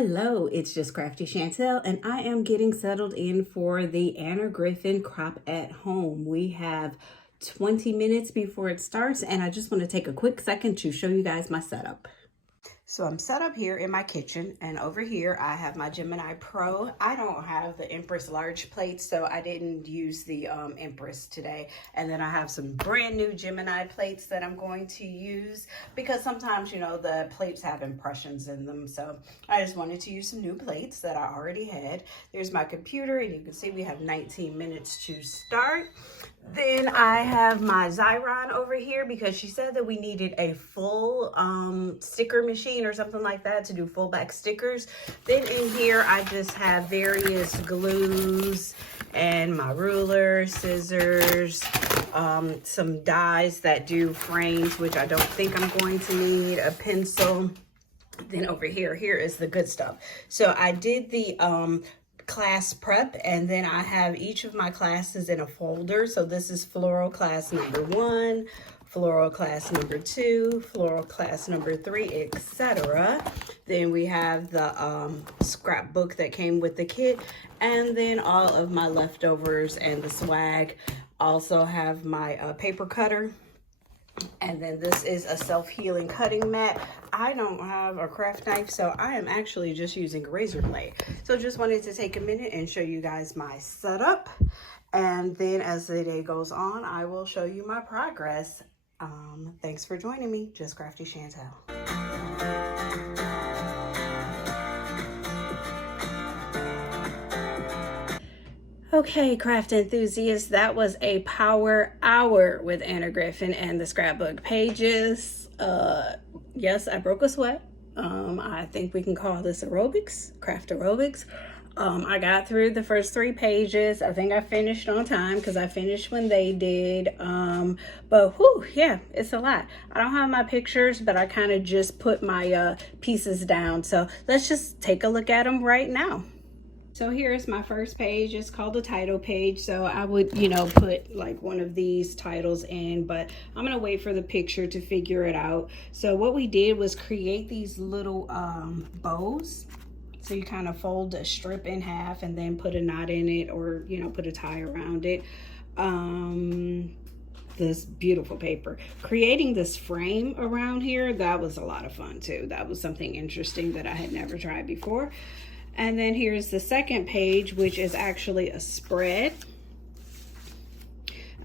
Hello, it's just Crafty Chantel, and I am getting settled in for the Anna Griffin Crop at Home. We have 20 minutes before it starts, and I just want to take a quick second to show you guys my setup. So I'm set up here in my kitchen, and over here I have my Gemini Pro. I don't have the Empress large plates, so I didn't use the Empress today. And then I have some brand new Gemini plates that I'm going to use because sometimes, you know, the plates have impressions in them. So I just wanted to use some new plates that I already had. There's my computer, and you can see we have 19 minutes to start. Then I have my Xyron over here because she said that we needed a full sticker machine or something like that to do full back stickers. Then in here I just have various glues and my ruler, scissors, some dies that do frames, which I don't think I'm going to need, a pencil. Then over here is the good stuff. So I did the class prep, and then I have each of my classes in a folder. So this is Floral class number 1, Floral class number 2, Floral class number 3, etc. Then we have the scrapbook that came with the kit, and then all of my leftovers and the swag. Also have my paper cutter. And then this is a self-healing cutting mat. I don't have a craft knife, so I am actually just using a razor blade. So just wanted to take a minute and show you guys my setup. And then as the day goes on, I will show you my progress. Thanks for joining me, Just Crafty Chantel. Okay, craft enthusiasts, that was a power hour with Anna Griffin and the scrapbook pages. Yes, I broke a sweat. I think we can call this aerobics, craft aerobics. I got through the first 3 pages. I think I finished on time because I finished when they did. But whew, yeah, it's a lot. I don't have my pictures, but I kind of just put my pieces down. So let's just take a look at them right now. So here's my first page. It's called the title page. So I would, you know, put like one of these titles in, but I'm going to wait for the picture to figure it out. So what we did was create these little bows. So you kind of fold a strip in half and then put a knot in it, or, you know, put a tie around it. This beautiful paper. Creating this frame around here, that was a lot of fun too. That was something interesting that I had never tried before. And then here's the second page, which is actually a spread.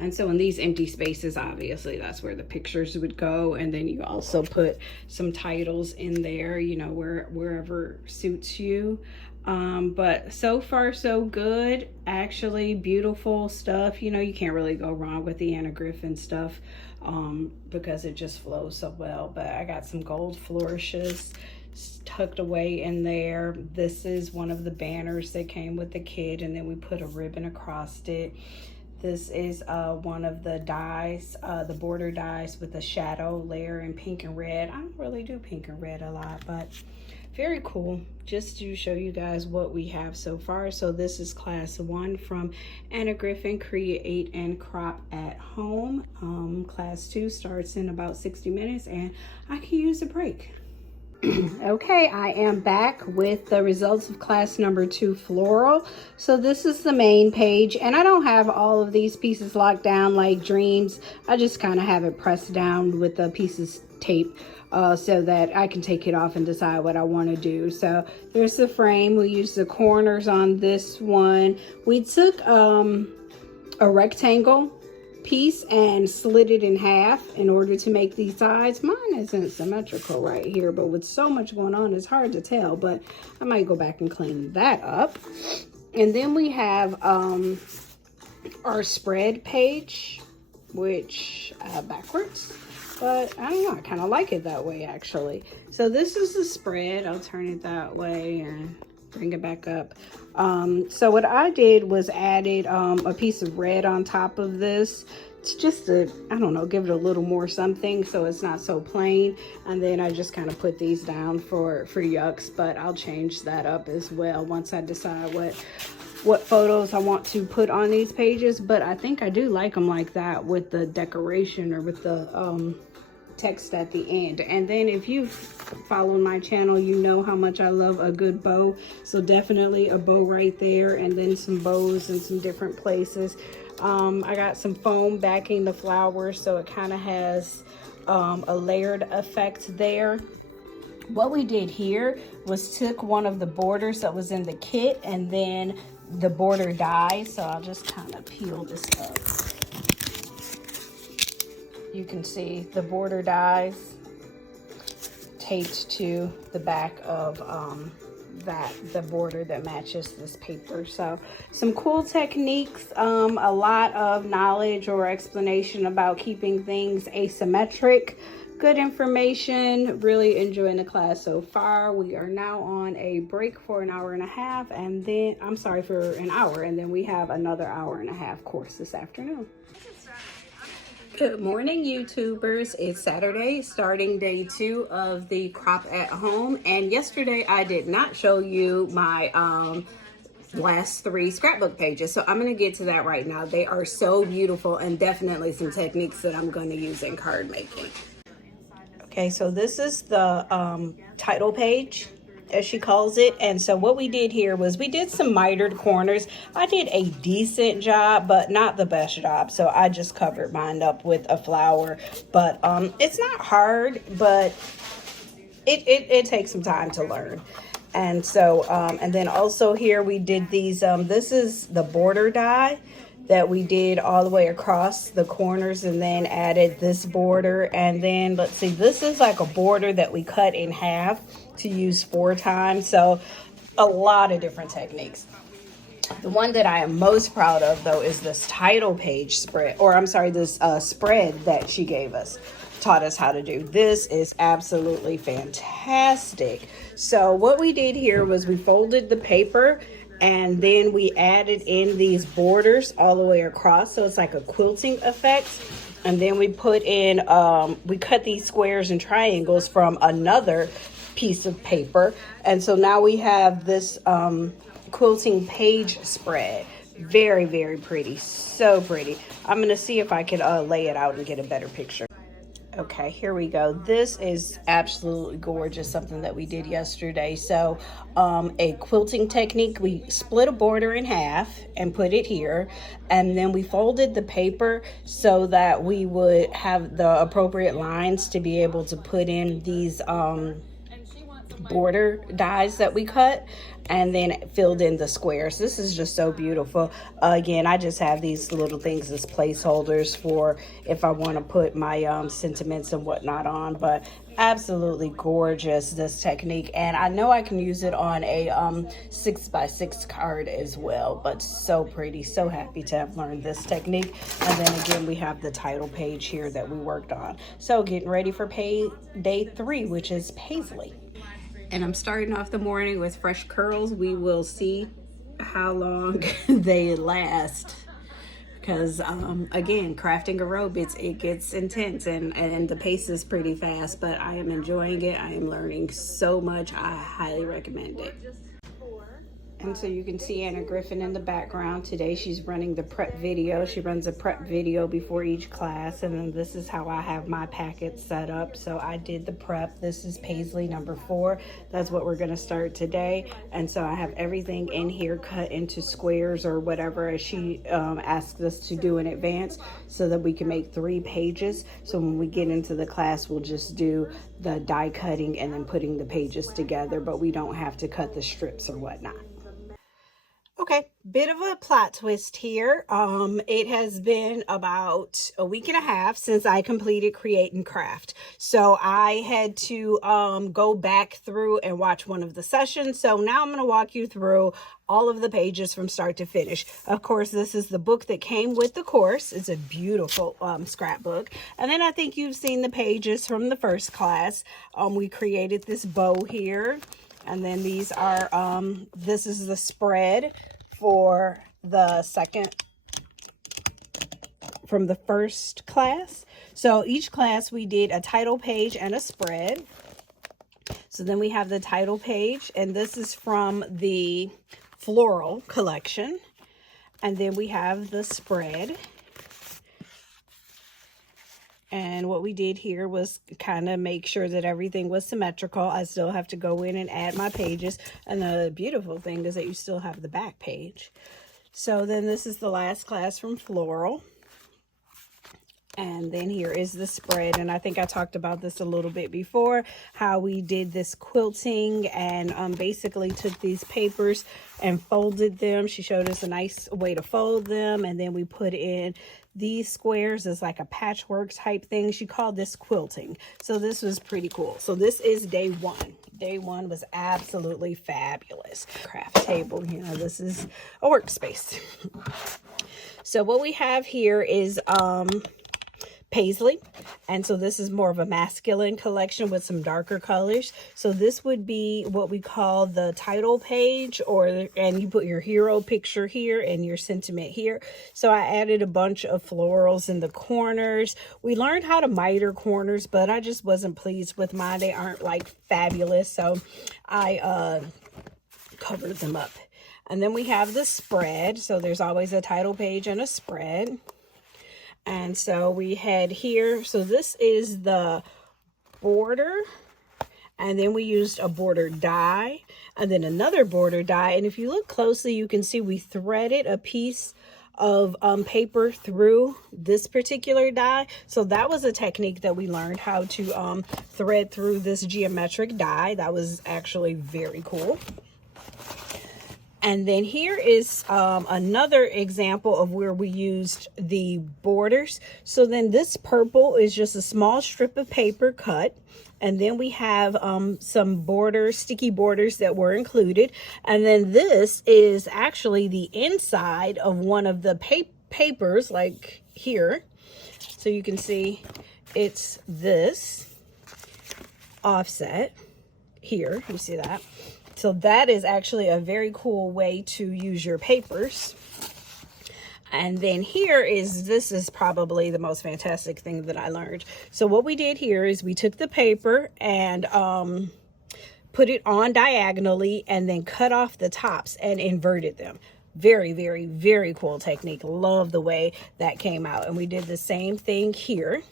And so in these empty spaces, obviously, that's where the pictures would go. And then you also put some titles in there, you know, wherever suits you. But so far, so good. Actually, beautiful stuff. You know, you can't really go wrong with the Anna Griffin stuff because it just flows so well. But I got some gold flourishes tucked away in there. This is one of the banners that came with the kit, and then we put a ribbon across it. This is one of the dies, the border dies with a shadow layer in pink and red. I don't really do pink and red a lot, but very cool. Just to show you guys what we have so far. So this is class 1 from Anna Griffin, Create and Crop at Home. Class 2 starts in about 60 minutes, and I can use a break. Okay, I am back with the results of class number 2, Floral. So this is the main page, and I don't have all of these pieces locked down like Dreams. I just kind of have it pressed down with the pieces tape so that I can take it off and decide what I want to do. So there's the frame. We used the corners on this one. We took a rectangle piece and slid it in half in order to make these sides. Mine isn't symmetrical right here, but with so much going on, it's hard to tell, but I might go back and clean that up. And then we have our spread page, which backwards, but I don't know, I kind of like it that way actually. So this is the spread. I'll turn it that way and bring it back up. So what I did was added a piece of red on top of this. It's just to, I don't know, give it a little more something so it's not so plain. And then I just kind of put these down for yucks, but I'll change that up as well once I decide what photos I want to put on these pages. But I think I do like them like that with the decoration, or with the text at the end. And then if you've followed my channel, you know how much I love a good bow. So definitely a bow right there, and then some bows in some different places. I got some foam backing the flowers, so it kind of has a layered effect there. What we did here was took one of the borders that was in the kit and then the border die. So I'll just kind of peel this up. You can see the border dies taped to the back of the border that matches this paper. So some cool techniques, a lot of knowledge or explanation about keeping things asymmetric. Good information. Really enjoying the class so far. We are now on a break for an hour and a half, and then for an hour, and then we have another hour and a half course this afternoon. Good morning, YouTubers. It's Saturday, starting day 2 of the crop at home. And yesterday I did not show you my last 3 scrapbook pages. So I'm going to get to that right now. They are so beautiful, and definitely some techniques that I'm going to use in card making. Okay, so this is the title page, as she calls it. And so what we did here was we did some mitered corners. I did a decent job, but not the best job. So I just covered mine up with a flower. But it's not hard, but it takes some time to learn. And so, and then also here we did these, this is the border die that we did all the way across the corners, and then added this border. And then let's see, this is like a border that we cut in half to use 4 times. So a lot of different techniques. The one that I am most proud of though is this title page spread, or I'm sorry, this spread that she gave us, taught us how to do. This is absolutely fantastic. So what we did here was we folded the paper, and then we added in these borders all the way across, so it's like a quilting effect. And then we put in, we cut these squares and triangles from another piece of paper. And so now we have this quilting page spread. Very, very pretty. So pretty. I'm going to see if I can lay it out and get a better picture. Okay, here we go. This is absolutely gorgeous, something that we did yesterday. So a quilting technique, we split a border in half and put it here, and then we folded the paper so that we would have the appropriate lines to be able to put in these border dies that we cut, and then filled in the squares. This is just so beautiful. Again, I just have these little things as placeholders for if I want to put my sentiments and whatnot on, but absolutely gorgeous, this technique. And I know I can use it on a 6x6 card as well, but so pretty. So happy to have learned this technique. And then again, we have the title page here that we worked on. So getting ready for day 3, which is Paisley. And I'm starting off the morning with fresh curls. We will see how long they last. Because, again, crafting a robe, it gets intense, and the pace is pretty fast. But I am enjoying it. I am learning so much. I highly recommend it. And so you can see Anna Griffin in the background. Today she's running the prep video. She runs a prep video before each class. And then this is how I have my packet set up. So I did the prep. This is Paisley number 4. That's what we're going to start today. And so I have everything in here cut into squares or whatever as she asked us to do in advance, so that we can make 3 pages. So when we get into the class, we'll just do the die cutting and then putting the pages together, but we don't have to cut the strips or whatnot. Okay, bit of a plot twist here. It has been about a week and a half since I completed Create and Craft. So I had to go back through and watch one of the sessions. So now I'm going to walk you through all of the pages from start to finish. Of course, this is the book that came with the course. It's a beautiful scrapbook. And then I think you've seen the pages from the first class. We created this bow here. And then these are, this is the spread for the second, from the first class. So each class we did a title page and a spread. So then we have the title page, and this is from the Floral collection. And then we have the spread. And what we did here was kind of make sure that everything was symmetrical. I still have to go in and add my pages. And the beautiful thing is that you still have the back page. So then this is the last class from Floral. And then here is the spread, and I think I talked about this a little bit before, how we did this quilting and basically took these papers and folded them. She showed us a nice way to fold them, and then we put in these squares as like a patchwork type thing. She called this quilting. So this was pretty cool. So this is day one. Day one was absolutely fabulous. Craft table, you know, this is a workspace. So what we have here is Paisley, and so this is more of a masculine collection with some darker colors. So this would be what we call the title page, and you put your hero picture here and your sentiment here. So I added a bunch of florals in the corners. We learned how to miter corners, but I just wasn't pleased with mine. They aren't like fabulous, so I covered them up. And then we have the spread. So there's always a title page and a spread. And so we had here, so this is the border, and then we used a border die, and then another border die. And if you look closely, you can see we threaded a piece of paper through this particular die. So that was a technique that we learned, how to thread through this geometric die. That was actually very cool. And then here is another example of where we used the borders. So then this purple is just a small strip of paper cut. And then we have some borders, sticky borders that were included. And then this is actually the inside of one of the papers, like here. So you can see it's this offset here. You see that? So that is actually a very cool way to use your papers. And then this is probably the most fantastic thing that I learned. So what we did here is we took the paper and put it on diagonally and then cut off the tops and inverted them. Very, very, very cool technique. Love the way that came out. And we did the same thing here.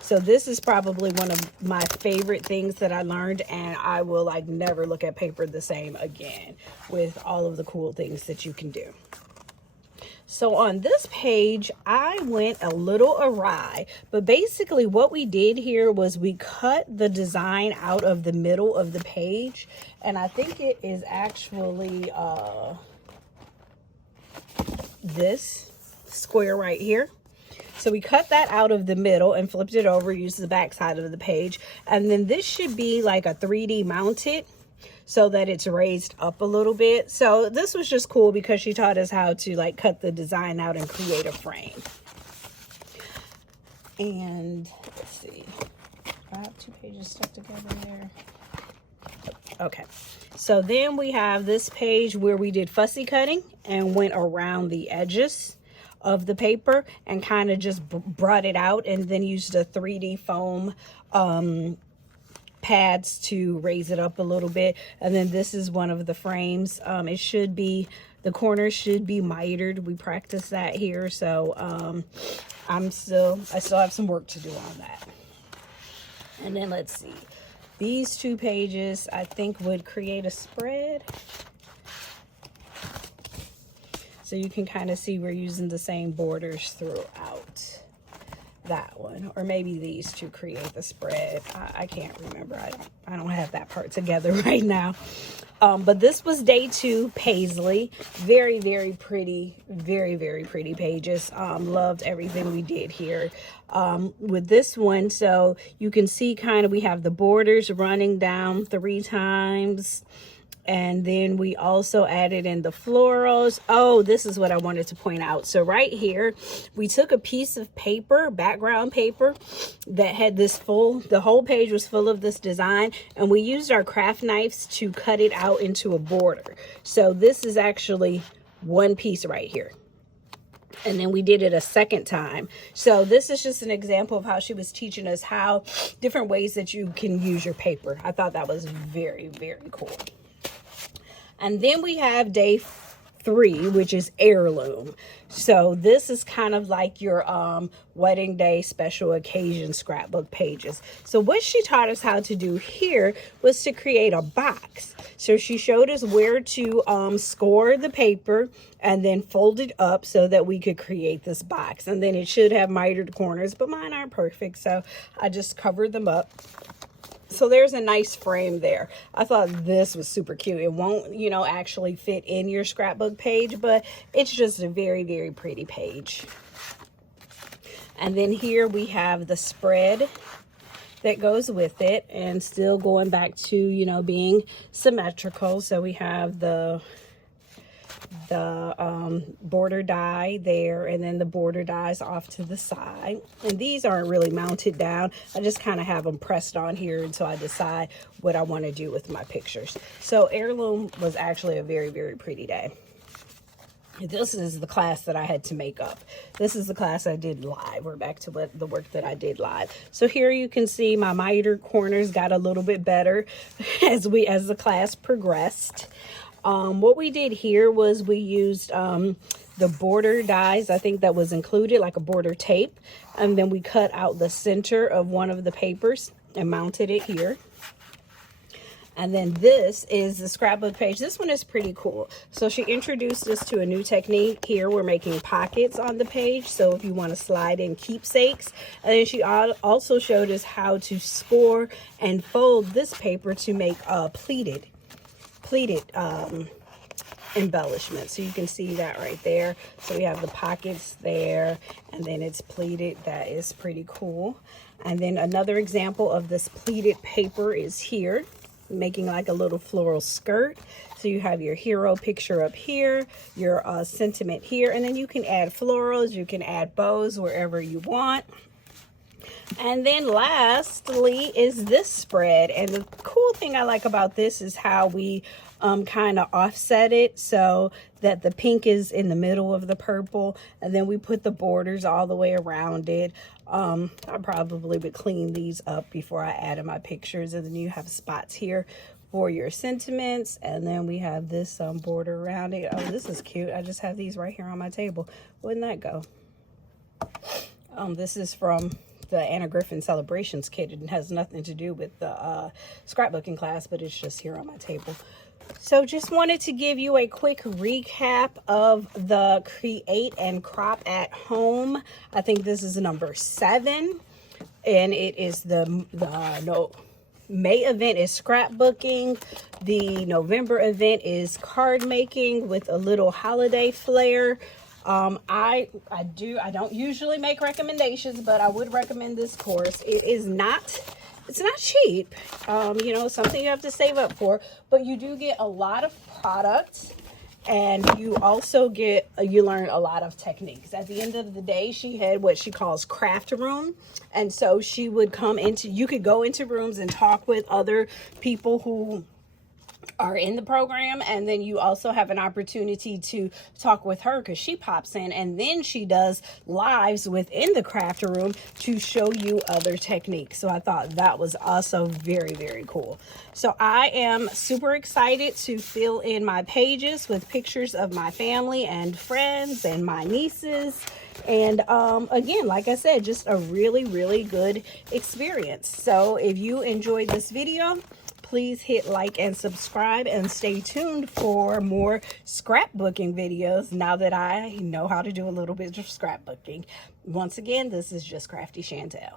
So this is probably one of my favorite things that I learned, and I will like never look at paper the same again with all of the cool things that you can do. So on this page, I went a little awry, but basically what we did here was we cut the design out of the middle of the page, and I think it is actually this square right here. So we cut that out of the middle and flipped it over, used the back side of the page. And then this should be like a 3D mounted so that it's raised up a little bit. So this was just cool because she taught us how to like cut the design out and create a frame. And let's see, I have two pages stuck together there. Okay, so then we have this page where we did fussy cutting and went around the edges of the paper and kind of just brought it out, and then used a 3D foam pads to raise it up a little bit. And then this is one of the frames. It should be, the corners should be mitered. We practiced that here, so I still have some work to do on that. And then let's see, these two pages I think would create a spread. So you can kind of see we're using the same borders throughout that one, or maybe these to create the spread. I can't remember. I don't have that part together right now. But this was day 2, Paisley. Very, very pretty, very, very pretty pages. Loved everything we did here with this one. So you can see kind of we have the borders running down 3 times. And then we also added in the florals. Oh, this is what I wanted to point out. So right here, we took a piece of paper, background paper, that had this the whole page was full of this design. And we used our craft knives to cut it out into a border. So this is actually one piece right here. And then we did it a second time. So this is just an example of how she was teaching us how different ways that you can use your paper. I thought that was very, very cool. And then we have day 3, which is Heirloom. So this is kind of like your wedding day special occasion scrapbook pages. So what she taught us how to do here was to create a box. So she showed us where to score the paper and then fold it up so that we could create this box. And then it should have mitered corners, but mine aren't perfect, so I just covered them up. So there's a nice frame there. I thought this was super cute. It won't, you know, actually fit in your scrapbook page, but it's just a very, very pretty page. And then here we have the spread that goes with it, and still going back to, you know, being symmetrical. So we have the border die there, and then the border dies off to the side. And these aren't really mounted down. I just kind of have them pressed on here until I decide what I want to do with my pictures. So Heirloom was actually a very, very pretty day. This is the class that I had to make up. This is the class I did live. We're back to the work that I did live. So here you can see my miter corners got a little bit better as the class progressed. What we did here was we used the border dies, I think that was included, like a border tape. And then we cut out the center of one of the papers and mounted it here. And then this is the scrapbook page. This one is pretty cool. So she introduced us to a new technique. Here we're making pockets on the page, so if you want to slide in keepsakes. And then she also showed us how to score and fold this paper to make pleated embellishment. So you can see that right there. So we have the pockets there, and then it's pleated. That is pretty cool. And then another example of this pleated paper is here, making like a little floral skirt. So you have your hero picture up here, your sentiment here, and then you can add florals, you can add bows wherever you want. And then lastly is this spread. And the cool thing I like about this is how we kind of offset it so that the pink is in the middle of the purple, and then we put the borders all the way around it. I probably would clean these up before I added my pictures. And then you have spots here for your sentiments, and then we have this border around it. Oh, this is cute. I just have these right here on my table. Wouldn't that go? This is from the Anna Griffin Celebrations kit. It has nothing to do with the scrapbooking class, but it's just here on my table. So just wanted to give you a quick recap of the Create and Crop at Home. I think this is number 7, and it is the May event is scrapbooking. The November event is card making with a little holiday flair. I don't usually make recommendations, but I would recommend this course. It's not cheap. You know, something you have to save up for, but you do get a lot of products, and you also you learn a lot of techniques. At the end of the day, she had what she calls craft room. And so she would you could go into rooms and talk with other people who are in the program, and then you also have an opportunity to talk with her because she pops in, and then she does lives within the craft room to show you other techniques. So I thought that was also very, very cool. So I am super excited to fill in my pages with pictures of my family and friends and my nieces. And again, like I said, just a really, really good experience. So if you enjoyed this video, please hit like and subscribe, and stay tuned for more scrapbooking videos now that I know how to do a little bit of scrapbooking. Once again, this is just Crafty Chantel.